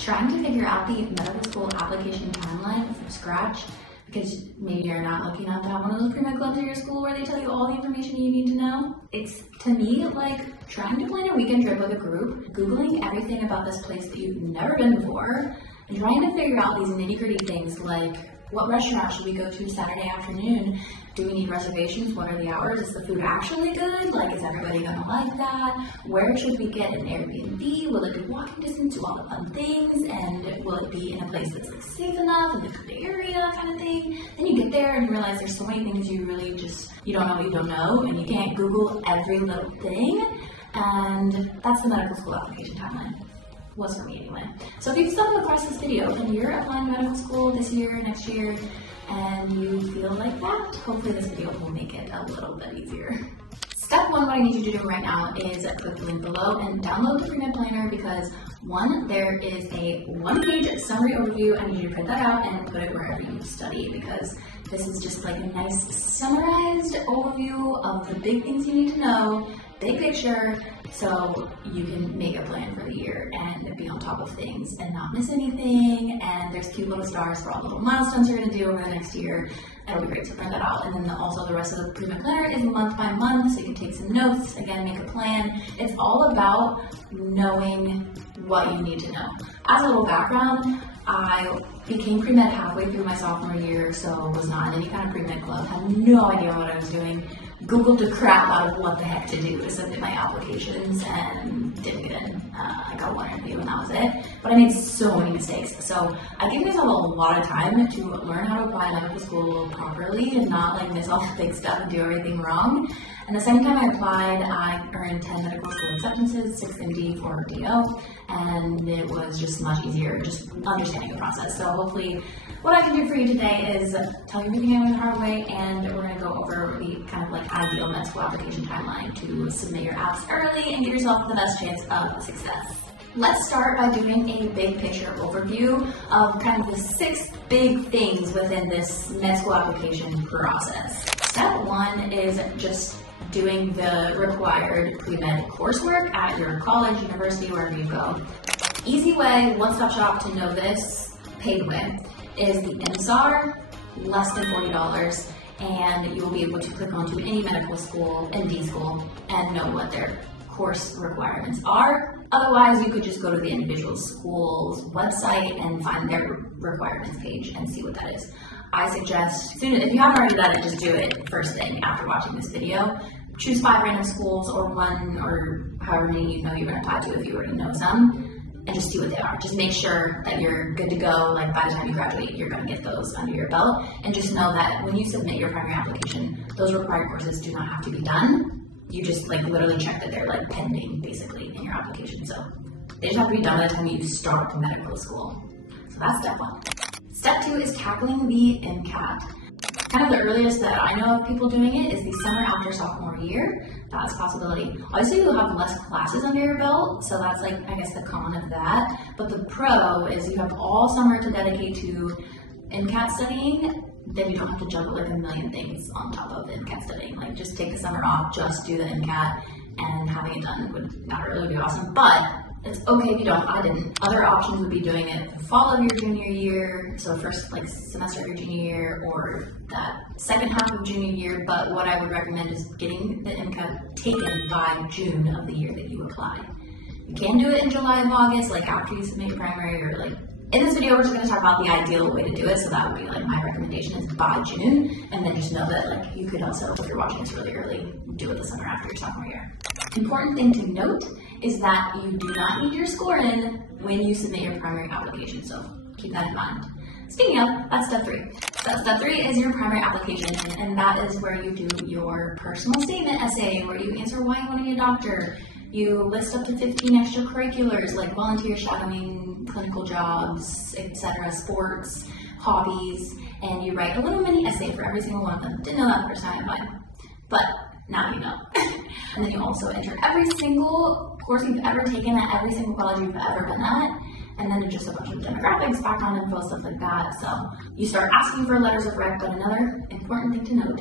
trying to figure out the medical school application timeline from scratch, because maybe you're not lucky enough to have one of those pre-med clubs at your school where they tell you all the information you need to know. It's, to me, like trying to plan a weekend trip with a group, Googling everything about this place that you've never been before, and trying to figure out these nitty-gritty things like, what restaurant should we go to Saturday afternoon? Do we need reservations? What are the hours? Is the food actually good? Like, is everybody gonna like that? Where should we get an Airbnb? Will it be walking distance to all the fun things? And will it be in a place that's like safe enough in the good area kind of thing? Then you get there and you realize there's so many things you really just, you don't know what you don't know, and you can't Google every little thing. And that's the medical school application timeline. Was for me anyway. So if you've stumbled across this video and you're applying to medical school this year, next year, and you feel like that, hopefully this video will make it a little bit easier. Step one, what I need you to do right now is click the link below and download the pre-med planner, because one, there is a one-page summary overview. I need you to print that out and put it wherever you study, because this is just like a nice summarized overview of the big things you need to know, big picture, so you can make a plan for the year and be on top of things and not miss anything. And there's cute little stars for all the little milestones you're going to do over the next year. It'll be great to print that out. And then also the rest of the pre-med planner is month by month, so you can take some notes, again, make a plan. It's all about knowing what you need to know. As a little background, I became pre-med halfway through my sophomore year, so was not in any kind of pre-med club, had no idea what I was doing. Googled the crap out of what the heck to do to submit my applications and didn't get in. I got one interview and that was it. But I made so many mistakes. So I gave myself a lot of time to learn how to apply medical school properly and not like miss all the big stuff and do everything wrong. And the second time I applied, I earned 10 medical school acceptances, 6 MD, 4 DO, and it was just much easier just understanding the process. So hopefully what I can do for you today is tell you everything I learned the hard way, and we're going to go over the kind of like ideal med school application timeline to submit your apps early and give yourself the best chance of success. Let's start by doing a big picture overview of kind of the 6 big things within this med school application process. Step 1 is just doing the required pre-med coursework at your college, university, wherever you go. Easy way, one-stop shop to know this, paid way, is the MSAR, less than $40, and you will be able to click onto any medical school, MD school, and know what their course requirements are. Otherwise, you could just go to the individual school's website and find their requirements page and see what that is. I suggest, if you haven't already done it, just do it first thing after watching this video. Choose 5 random schools or 1 or however many you know you're going to apply to if you already know some, and just see what they are. Just make sure that you're good to go. Like by the time you graduate, you're going to get those under your belt. And just know that when you submit your primary application, those required courses do not have to be done. You just like literally check that they're like pending basically in your application. So they just have to be done by the time you start medical school. So that's step 1. Step 2 is tackling the MCAT. Kind of the earliest that I know of people doing it is the summer after sophomore year. That's a possibility. Obviously, you'll have less classes under your belt, so that's like, I guess, the con of that. But the pro is you have all summer to dedicate to MCAT studying. Then you don't have to juggle like a million things on top of MCAT studying. Like, just take the summer off, just do the MCAT, and having it done would not really be awesome. But it's okay if you don't. I didn't. Other options would be doing it the fall of your junior year, so first like semester of your junior year, or that second half of junior year. But what I would recommend is getting the MCAT taken by June of the year that you apply. You can do it in July and August, like after you submit your primary, or like in this video we're just going to talk about the ideal way to do it. So that would be like my recommendation is by June, and then just know that like you could also, if you're watching this really early, do it the summer after your sophomore year. Important thing to note is that you do not need your score in when you submit your primary application, so keep that in mind. Speaking of, that's step 3. So step 3 is your primary application, and that is where you do your personal statement essay, where you answer why you want to be a doctor. You list up to 15 extracurriculars like volunteer shadowing, clinical jobs, etc., sports, hobbies, and you write a little mini essay for every single one of them. Didn't know that the first time I applied, but now you know. And then you also enter every single course you've ever taken at every single college you've ever been at, and then just a bunch of demographics, background info, stuff like that. So you start asking for letters of rec, but another important thing to note,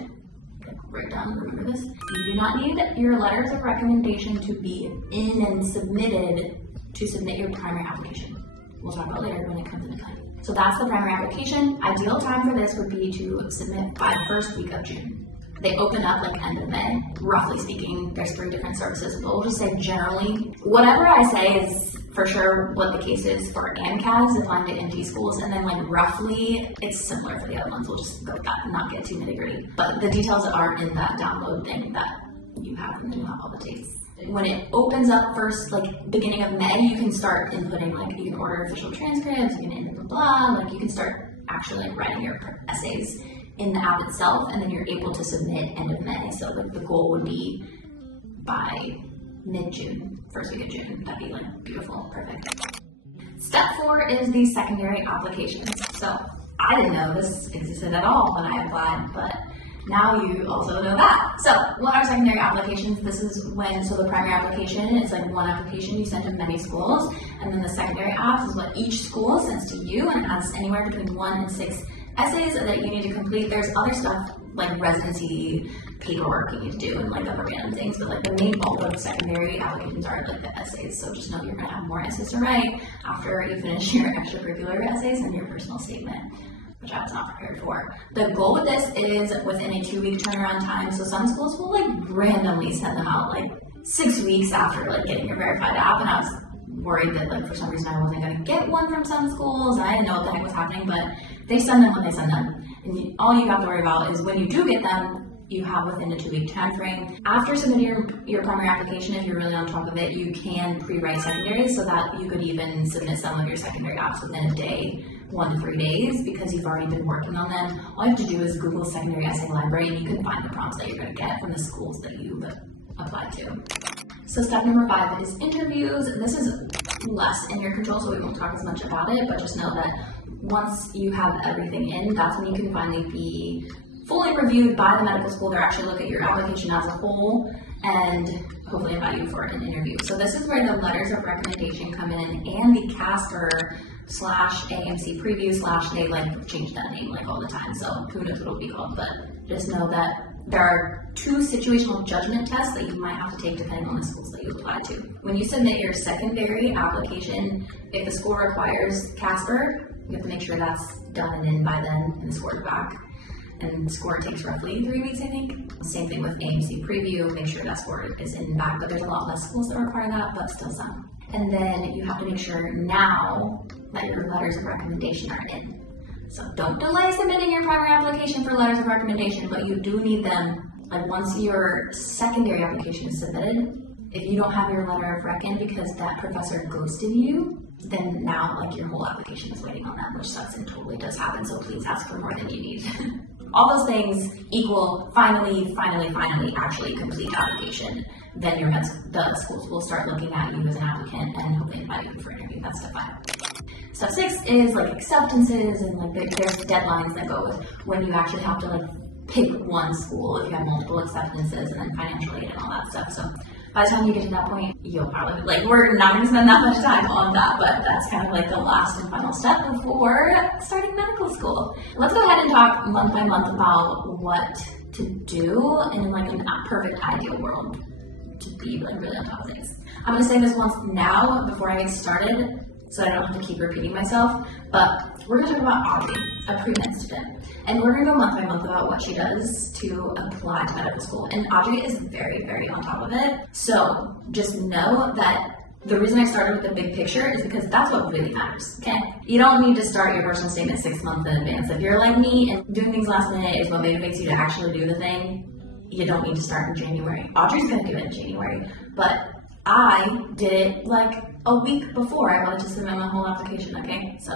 write down, remember this, you do not need your letters of recommendation to be in and submitted to submit your primary application. we'll talk about later when it comes into play. So that's the primary application. Ideal time for this would be to submit by the first week of June. They open up like end of May. Roughly speaking, there's 3 different services, but we'll just say generally. Whatever I say is for sure what the case is for AMCAS applying to MD schools, and then like roughly it's similar for the other ones. We'll just go with that and not get too nitty gritty. But the details are in that download thing that you have and you have all the dates. When it opens up first, like beginning of May, you can start inputting, like you can order official transcripts, you can input blah, like you can start actually like writing your essays in the app itself, and then you're able to submit end of May. So like the goal would be by mid-June, first week of June. That'd be like beautiful, perfect. Step 4 is the secondary applications. So I didn't know this existed at all when I applied, but now you also know that. So what are secondary applications? This is when, so the primary application is like one application you send to many schools, and then the secondary apps is what each school sends to you, and it has anywhere between 1 and 6 essays that you need to complete. There's other stuff like residency paperwork you need to do and like other random things, but like the main bulk of secondary applications are like the essays. So just know you're gonna have more essays to write after you finish your extracurricular essays and your personal statement, which I was not prepared for. The goal with this is within a 2-week turnaround time. So some schools will like randomly send them out like 6 weeks after like getting your verified app, and I was worried that like for some reason I wasn't gonna get one from some schools, and I didn't know what the heck was happening, but they send them when they send them. And all you have to worry about is when you do get them, you have within a 2-week time frame. After submitting your primary application, if you're really on top of it, you can pre-write secondaries so that you could even submit some of your secondary apps within a day, 1 to 3 days, because you've already been working on them. All you have to do is Google secondary essay library, and you can find the prompts that you're going to get from the schools that you've applied to. So step number 5 is interviews. This is less in your control, so we won't talk as much about it, but just know that once you have everything in, that's when you can finally be fully reviewed by the medical school. They're actually look at your application as a whole and hopefully invite you for an interview. So this is where the letters of recommendation come in, and the Casper /AMC preview / they like change that name like all the time. So who knows what it'll be called, but just know that there are 2 situational judgment tests that you might have to take depending on the schools that you apply to. When you submit your secondary application, if the school requires Casper, you have to make sure that's done and in by then, and the score's back. And the score takes roughly 3 weeks, I think. Same thing with AMC preview, make sure that score is in and back, but there's a lot less schools that require that, but still some. And then you have to make sure now that your letters of recommendation are in. So don't delay submitting your primary application for letters of recommendation, but you do need them. Like once your secondary application is submitted, if you don't have your letter of rec in because that professor ghosted you, then now like your whole application is waiting on that, which sucks and totally does happen. So please ask for more than you need. All those things equal finally actually complete application. Then the schools will start looking at you as an applicant and hopefully invite you for an interview. That's step 5. Step 6 is like acceptances, and like there's deadlines that go with when you actually have to like pick one school if you have multiple acceptances, and then financial aid and all that stuff. So by the time you get to that point, you'll probably, like, we're not going to spend that much time on that, but that's kind of like the last and final step before starting medical school. Let's go ahead and talk month by month about what to do in like a perfect ideal world to be like really on top of things. I'm going to say this once now before I get started, so I don't have to keep repeating myself, but we're going to talk about Audrey, a pre-med student. And we're going to go month by month about what she does to apply to medical school. And Audrey is very, very on top of it. So just know that the reason I started with the big picture is because that's what really matters, okay? You don't need to start your personal statement 6 months in advance. If you're like me and doing things last minute is what motivates you to actually do the thing, you don't need to start in January. Audrey's going to do it in January, but I did it like a week before I wanted to submit my whole application, okay? So,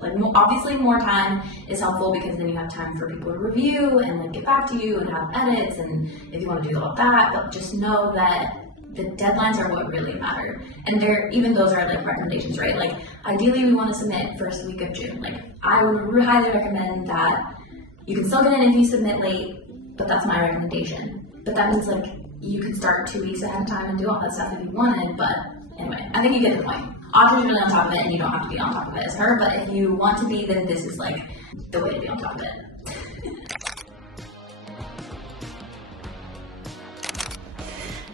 like, obviously more time is helpful because then you have time for people to review and then get back to you and have edits and if you want to do all of that, but just know that the deadlines are what really matter. And even those are like recommendations, right? Like, ideally we want to submit first week of June. Like, I would highly recommend that you can still get in if you submit late, but that's my recommendation. But that means like you could start 2 weeks ahead of time and do all that stuff if you wanted, but anyway, I think you get the point. Audrey's really on top of it, and you don't have to be on top of it as her, but if you want to be, then this is like the way to be on top of it.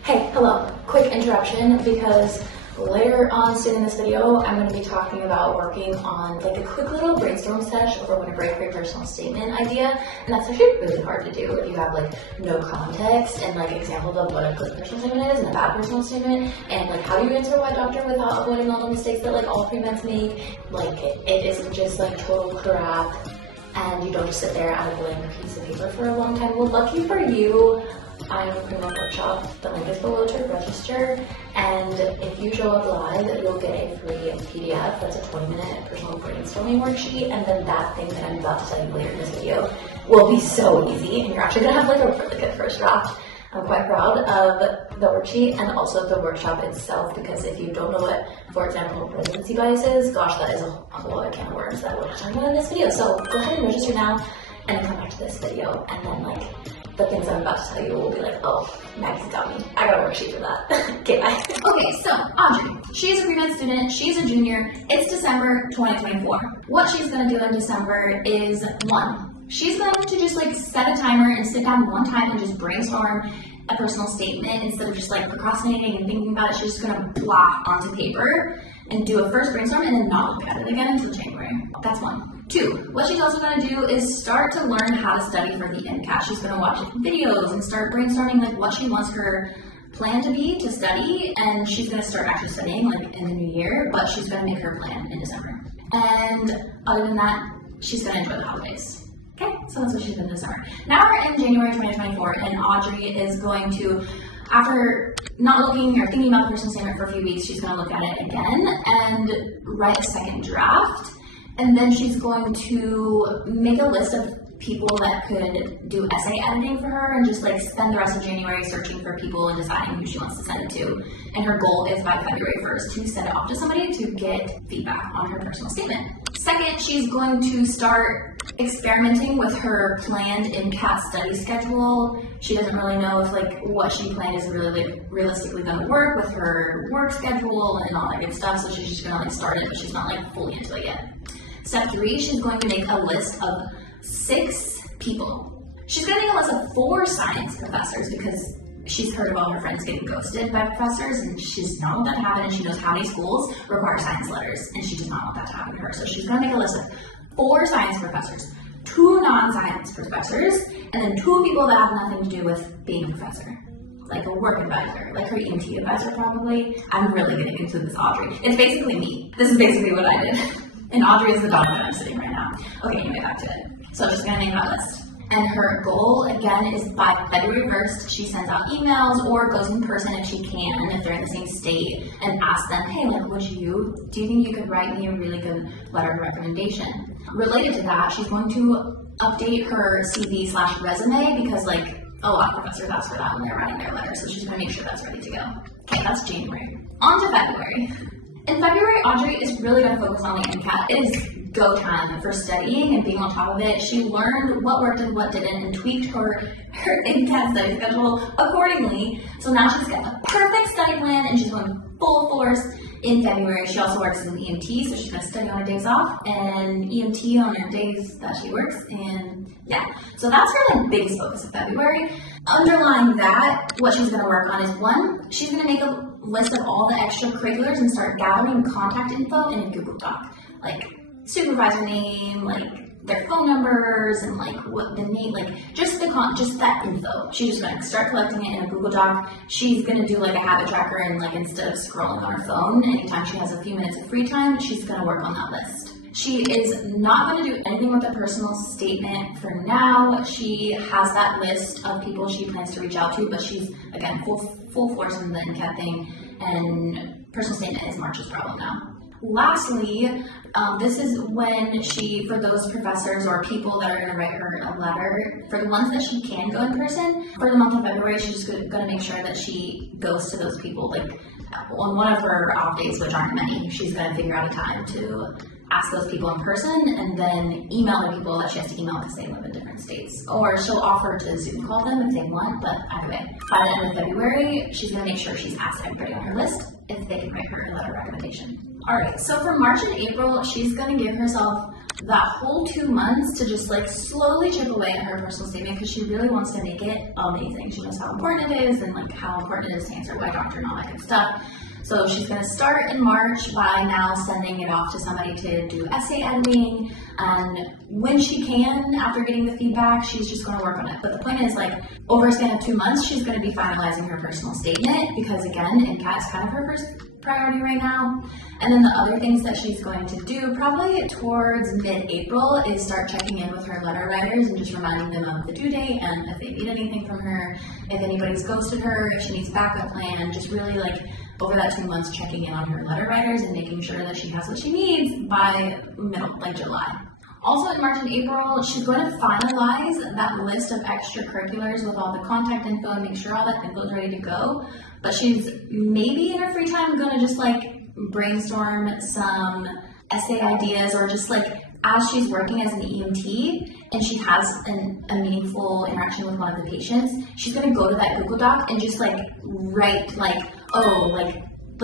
Hey, hello. Quick interruption because Later on soon in this video, I'm going to be talking about working on like a quick little brainstorm sesh over when to break your personal statement idea. And that's actually really hard to do if you have like no context and like examples of what a good personal statement is and a bad personal statement, and like how do you answer why doctor without avoiding all the mistakes that like all pre-meds make. Like it isn't just like total crap and you don't just sit there at a blank piece of paper for a long time. Well, lucky for you, I have a pre-med workshop. The link is below to register, and if you show up live, you'll get a free PDF. That's a 20-minute personal brainstorming worksheet, and then that thing that I'm about to tell you later in this video will be so easy, and you're actually gonna have like a really good first draft. I'm quite proud of the worksheet and also the workshop itself, because if you don't know what, for example, residency bias is, gosh, that is a whole other can of worms that we're not talking about in this video. So go ahead and register now, and then come back to this video, and then like the things I'm about to tell you will be like, oh, Maggie's got me. I got a worksheet for that. Okay, bye. Okay, so Audrey, she's a pre-med student, she's a junior, it's December 2024. What she's gonna do in December is she's going to just like set a timer and sit down one time and just brainstorm a personal statement instead of just like procrastinating and thinking about it. She's just gonna blot onto paper and do a first brainstorm and then not look at it again until January. That's 1. 2, what she's also gonna do is start to learn how to study for the MCAT. She's gonna watch videos and start brainstorming like what she wants her plan to be to study, and she's gonna start actually studying like in the new year, but she's gonna make her plan in December. And other than that, she's gonna enjoy the holidays. Okay, so that's what she's been this summer. Now we're in January 2024, and Audrey is going to, after not looking or thinking about the personal statement for a few weeks, she's going to look at it again and write a second draft. And then she's going to make a list of people that could do essay editing for her and just like spend the rest of January searching for people and deciding who she wants to send it to. And her goal is by February 1st to send it off to somebody to get feedback on her personal statement. Second, she's going to start experimenting with her planned MCAT study schedule. She doesn't really know if like what she planned is really like realistically going to work with her work schedule and all that good stuff. So she's just going to like start it, but she's not like fully into it yet. Step 3, she's going to make a list of 6 people. She's going to make a list of 4 science professors because she's heard of all her friends getting ghosted by professors, and she's not want that to happen, and she knows how many schools require science letters, and she does not want that to happen to her. So she's going to make a list of 4 science professors, 2 non-science professors, and then 2 people that have nothing to do with being a professor. Like a work advisor, like her EMT advisor probably. I'm really getting into this Audrey. It's basically me. This is basically what I did. And Audrey is the dog that I'm sitting right now. Okay, anyway, back to it. So she's gonna make that list. And her goal, again, is by February 1st, she sends out emails or goes in person if she can, if they're in the same state, and asks them, hey, like, do you think you could write me a really good letter of recommendation? Related to that, she's going to update her CV/resume because, like, a lot of professors ask for that when they're writing their letter, so she's gonna make sure that's ready to go. Okay, that's January. On to February. In February, Audrey is really going to focus on the MCAT. It is go time for studying and being on top of it. She learned what worked and what didn't and tweaked her MCAT study schedule accordingly. So now she's got a perfect study plan and she's going full force in February. She also works as an EMT, so she's going to study on her days off and EMT on her days that she works. And yeah, so that's her like biggest focus of February. Underlying that, what she's going to work on is 1, she's going to make a list of all the extracurriculars and start gathering contact info in a Google Doc, like supervisor name, like their phone numbers, and like what the name, like just that info. She's just gonna start collecting it in a Google Doc. She's gonna do like a habit tracker, and like instead of scrolling on her phone, anytime she has a few minutes of free time, she's gonna work on that list. She is not going to do anything with a personal statement for now. She has that list of people she plans to reach out to, but she's, again, full force in the MCAT thing, and personal statement is March's problem now. Lastly, this is when she, for those professors or people that are going to write her a letter, for the ones that she can go in person, for the month of February, she's going to make sure that she goes to those people, like on one of her off days, which aren't many, she's going to figure out a time to ask those people in person and then email the people that she has to email because they live in different states. Or she'll offer to Zoom call them if they want, but either way. By the end of February, she's going to make sure she's asked everybody on her list if they can write her a letter of recommendation. Alright, so for March and April, she's going to give herself that whole 2 months to just like slowly chip away at her personal statement because she really wants to make it amazing. She knows how important it is and like how important it is to answer why doctor and all that good stuff. So she's going to start in March by now sending it off to somebody to do essay editing, and when she can, after getting the feedback, she's just going to work on it. But the point is, like, over a span of 2 months, she's going to be finalizing her personal statement because, again, MCAT is kind of her first priority right now. And then the other things that she's going to do probably towards mid-April is start checking in with her letter writers and just reminding them of the due date and if they need anything from her, if anybody's ghosted her, if she needs backup plan, just really like over that 2 months checking in on her letter writers and making sure that she has what she needs by middle, like July. Also in March and April, she's going to finalize that list of extracurriculars with all the contact info and make sure all that info is ready to go. But she's maybe in her free time going to just like brainstorm some essay ideas, or just like as she's working as an EMT and she has a meaningful interaction with one of the patients, she's going to go to that Google Doc and just like write like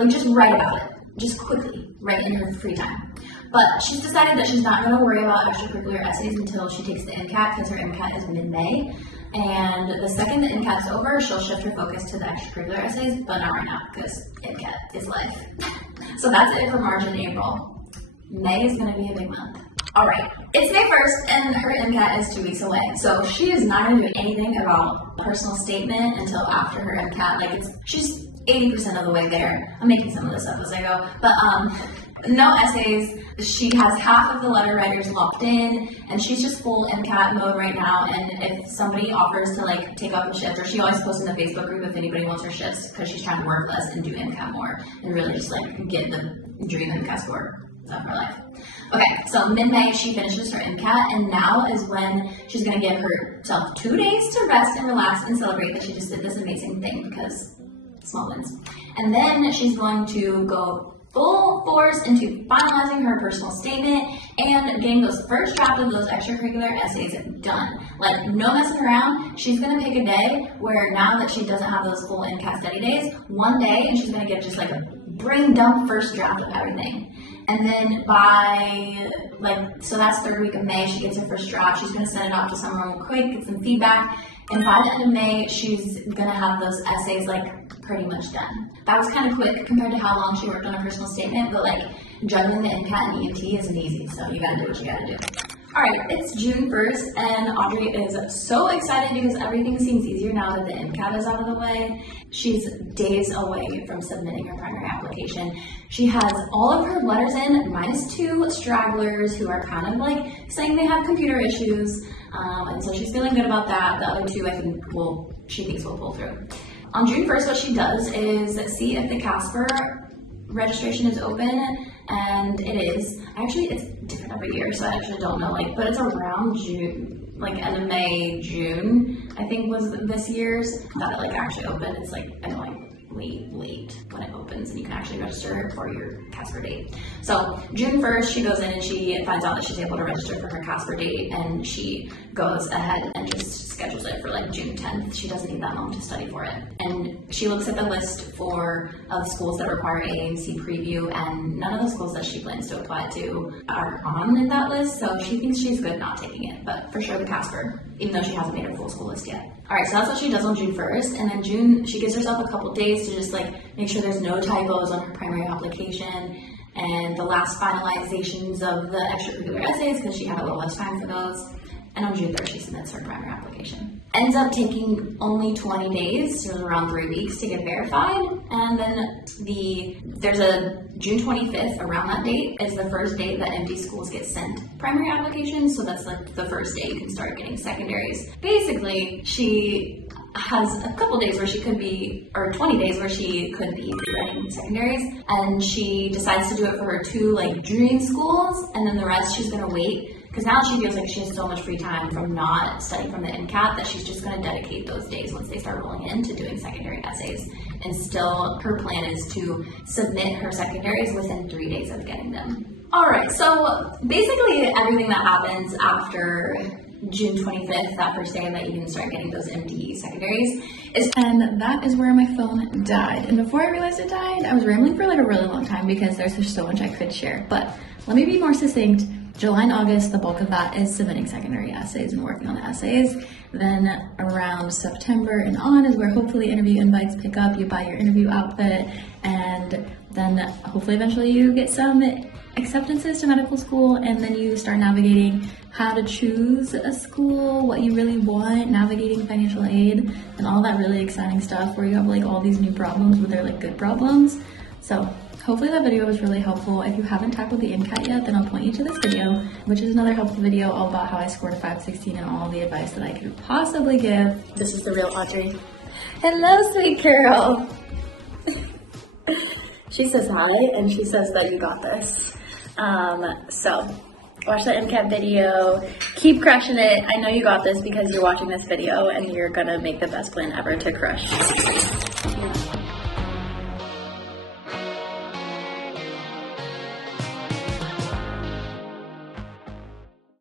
just write about it, just quickly, right in her free time. But she's decided that she's not going to worry about extracurricular essays until she takes the MCAT, because her MCAT is mid-May. And the second the MCAT's over, she'll shift her focus to the extracurricular essays, but not right now, because MCAT is life. So that's it for March and April. May is going to be a big month. All right, it's May 1st, and her MCAT is 2 weeks away. So she is not going to do anything about personal statement until after her MCAT. Like, she's 80% of the way there. I'm making some of this up as I go, but no essays. She has half of the letter writers locked in, and she's just full MCAT mode right now. And if somebody offers to like take up a shift, or she always posts in the Facebook group if anybody wants her shifts, because she's trying to work less and do MCAT more and really just like get the dream MCAT score of her life. Okay, so mid-May she finishes her MCAT, and now is when she's going to give herself 2 days to rest and relax and celebrate that she just did this amazing thing, because small wins. And then she's going to go full force into finalizing her personal statement and getting those first draft of those extracurricular essays done. Like, no messing around. She's going to pick a day where, now that she doesn't have those full MCAT study days, one day, and she's going to get just like a brain dump first draft of everything. And then so that's third week of May, she gets her first draft. She's going to send it off to someone real quick, get some feedback. And by the end of May, she's going to have those essays like pretty much done. That was kind of quick compared to how long she worked on her personal statement, but like juggling the MCAT and EMT isn't easy, so you gotta do what you gotta do. All right, it's June 1st, and Audrey is so excited because everything seems easier now that the MCAT is out of the way. She's days away from submitting her primary application. She has all of her letters in, minus 2 stragglers who are kind of like saying they have computer issues, and so she's feeling good about that. The other 2, she thinks will pull through. On June 1st, what she does is see if the Casper registration is open, and it is. Actually, it's different every year, so I actually don't know, but it's around June, end of May, June, I think was this year's, that it actually opened. It's late when it opens, and you can actually register for your Casper date. So June 1st, she goes in and she finds out that she's able to register for her Casper date, and she goes ahead and just schedules it for June 10th. She doesn't need that long to study for it. And she looks at the list of schools that require AAMC preview, and none of the schools that she plans to apply to are on in that list, so she thinks she's good not taking it, but for sure the Casper, even though she hasn't made her full school list yet. All right, so that's what she does on June 1st, and then June, she gives herself a couple days to just make sure there's no typos on her primary application and the last finalizations of the extracurricular essays, because she had a little less time for those. And on June 3rd, she submits her primary application. Ends up taking only 20 days, so around 3 weeks to get verified. And then there's a June 25th, around that date, is the first date that empty schools get sent primary applications. So that's the first day you can start getting secondaries. Basically, she has a couple days where she could be, or 20 days where she could be running secondaries, and she decides to do it for her 2 dream schools, and then the rest she's going to wait, because now she feels like she has so much free time from not studying from the MCAT that she's just going to dedicate those days once they start rolling into doing secondary essays. And still, her plan is to submit her secondaries within 3 days of getting them. All right, so basically everything that happens after June 25th, that first day that you can start getting those MD secondaries, and that is where my phone died. And before I realized it died, I was rambling for a really long time because there's just so much I could share. But let me be more succinct. July and August, the bulk of that is submitting secondary essays and working on the essays. Then around September and on is where hopefully interview invites pick up. You buy your interview outfit, and then hopefully eventually you get some acceptances to medical school, and then you start navigating how to choose a school, what you really want, navigating financial aid, and all that really exciting stuff where you have like all these new problems, but they're like good problems. So hopefully that video was really helpful. If you haven't tackled the MCAT yet, then I'll point you to this video, which is another helpful video all about how I scored a 516 and all the advice that I could possibly give. This is the real Audrey. Hello, sweet girl. She says hi, and she says that you got this. So watch the MCAT video, keep crushing it. I know you got this because you're watching this video and you're gonna make the best plan ever to crush. Yeah.